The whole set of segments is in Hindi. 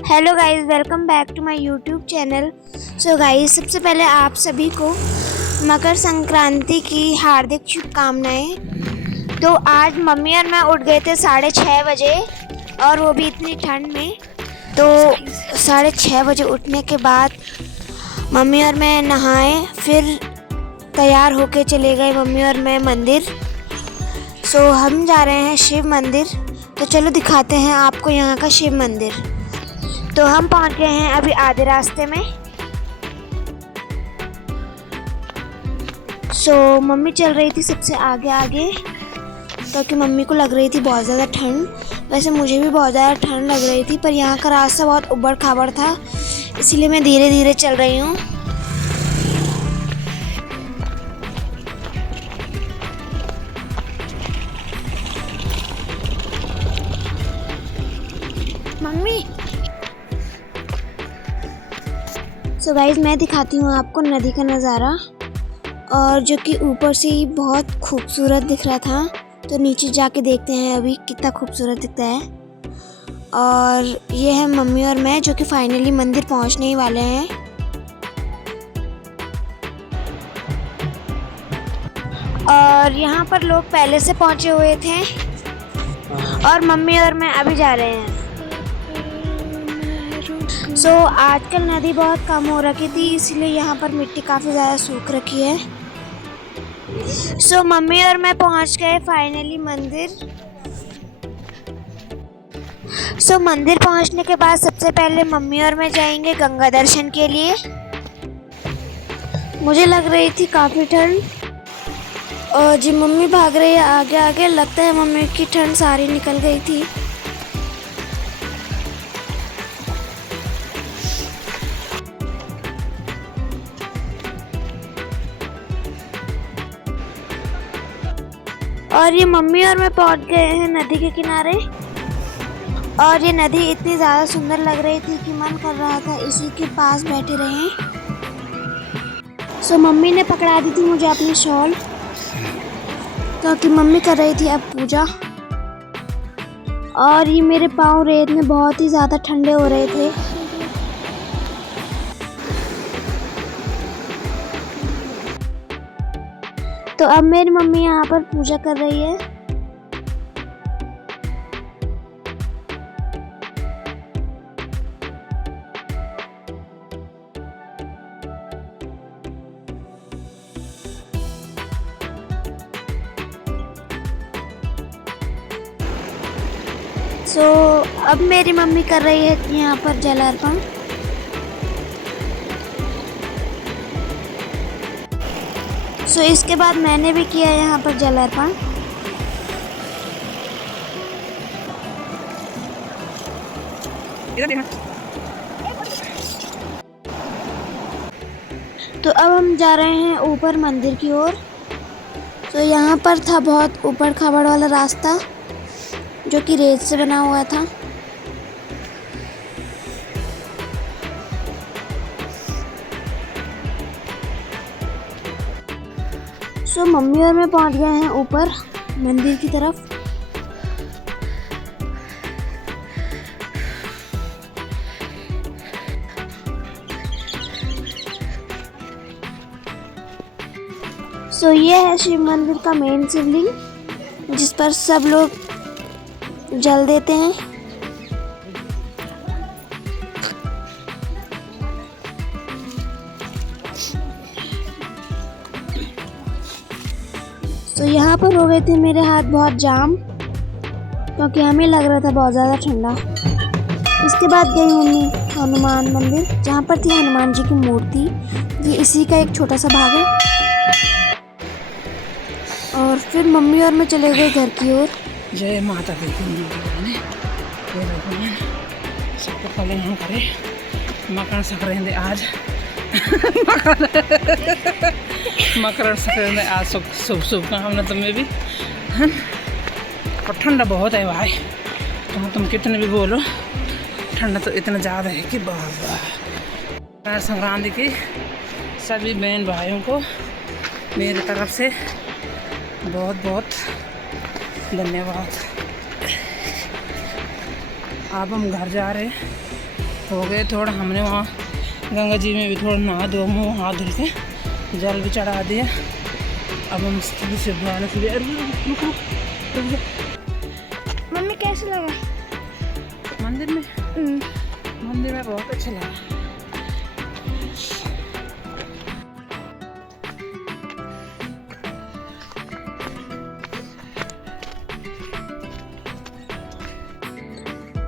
Hello guys, welcome back to my YouTube channel. So guys, सबसे पहले आप सभी को मकर संक्रांति की हार्दिक शुभकामनाएं। तो आज मम्मी और मैं उठ गए थे 6:30 बजे, और वो भी इतनी ठंड में। तो 6:30 बजे उठने के बाद मम्मी और मैं नहाए, फिर तैयार होके चले गए मम्मी और मैं मंदिर। सो हम जा रहे हैं शिव मंदिर। तो चलो दिखाते हैं आपको यहाँ का शिव मंदिर। तो हम पहुंच गए हैं अभी आधे रास्ते में। मम्मी चल रही थी सबसे आगे आगे, क्योंकि मम्मी को लग रही थी बहुत ज़्यादा ठंड। वैसे मुझे भी बहुत ज़्यादा ठंड लग रही थी, पर यहाँ का रास्ता बहुत उबड़ खाबड़ था, इसीलिए मैं धीरे धीरे चल रही हूँ। मम्मी गाइस, मैं दिखाती हूँ आपको नदी का नज़ारा, और जो कि ऊपर से ही बहुत खूबसूरत दिख रहा था। तो नीचे जाके देखते हैं अभी कितना खूबसूरत दिखता है। और ये है मम्मी और मैं, जो कि फाइनली मंदिर पहुँचने ही वाले हैं। और यहाँ पर लोग पहले से पहुँचे हुए थे, और मम्मी और मैं अभी जा रहे हैं। आजकल नदी बहुत कम हो रखी थी, इसलिए यहाँ पर मिट्टी काफ़ी ज़्यादा सूख रखी है। मम्मी और मैं पहुँच गए फाइनली मंदिर। मंदिर पहुँचने के बाद सबसे पहले मम्मी और मैं जाएंगे गंगा दर्शन के लिए। मुझे लग रही थी काफ़ी ठंड, और जी मम्मी भाग रही है आगे आगे। लगता है मम्मी की ठंड सारी निकल गई थी। और ये मम्मी और मैं पहुंच गए हैं नदी के किनारे, और ये नदी इतनी ज़्यादा सुंदर लग रही थी कि मन कर रहा था इसी के पास बैठे रहें। मम्मी ने पकड़ा दी थी मुझे अपनी शॉल, क्योंकि मम्मी कर रही थी अब पूजा। और ये मेरे पाँव रेत में बहुत ही ज़्यादा ठंडे हो रहे थे। तो अब मेरी मम्मी यहाँ पर पूजा कर रही है। अब मेरी मम्मी कर रही है यहाँ पर जल अर्पण। इसके बाद मैंने भी किया यहाँ पर जल अर्पण। तो अब हम जा रहे हैं ऊपर मंदिर की ओर। यहाँ पर था बहुत ऊबड़ खाबड़ वाला रास्ता, जो कि रेत से बना हुआ था। मम्मी और मैं पहुंच गए हैं ऊपर मंदिर की तरफ। ये है शिव मंदिर का मेन शिवलिंग, जिस पर सब लोग जल देते हैं। यहाँ पर हो गए थे मेरे हाथ बहुत जाम, क्योंकि हमें लग रहा था बहुत ज़्यादा ठंडा। इसके बाद गई मम्मी हनुमान मंदिर, जहाँ पर थी हनुमान जी की मूर्ति। ये इसी का एक छोटा सा भाग है। और फिर मम्मी और मैं चले गए घर की ओर। जय माता दी। सबको पहले हम करे मकर संक्रांति आज। मकर संक्रांति आज शुभ शुभकामना तुम्हें भी। और ठंडा बहुत है भाई, तुम कितने भी बोलो, ठंडा तो इतना ज़्यादा है कि बाबा। मकर संक्रांति की सभी बहन भाइयों को मेरी तरफ से बहुत बहुत धन्यवाद। अब हम घर जा रहे हैं। हो गए थोड़ा। हमने वहाँ गंगा जी में भी थोड़ा नहा धो, मुँह हाथ धुल के जल भी चढ़ा दिया। अब हम स्थली से भगवान से भी मम्मी कैसे लगा मंदिर में? मंदिर में बहुत अच्छा लगा।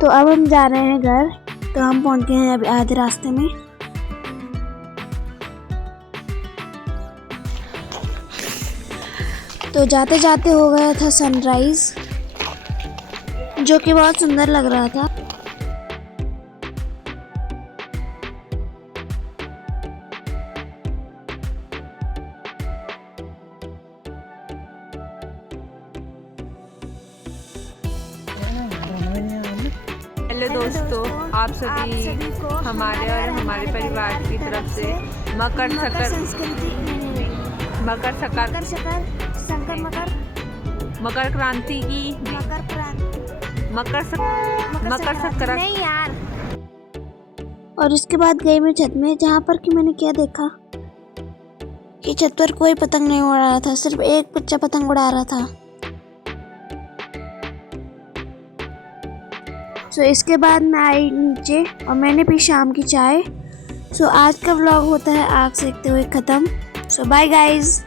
तो अब हम जा रहे हैं घर। तो हम पहुंच गए हैं अभी आधे रास्ते में। तो जाते जाते हो गया था सनराइज, जो कि बहुत सुंदर लग रहा था। हेलो दोस्तों, आप सभी को हमारे और हमारे परिवार की तरफ से मकर क्रांति की मकर संक्रांति नहीं यार। और उसके बाद गई मैं छत में, जहाँ पर कि मैंने क्या देखा कि छत पर कोई पतंग नहीं उड़ा रहा था, सिर्फ एक बच्चा पतंग उड़ा रहा था। सो इसके बाद मैं आई नीचे और मैंने पी शाम की चाय। सो आज का व्लॉग होता है आग सेकते हुए ख़त्म। सो बाय गाइज।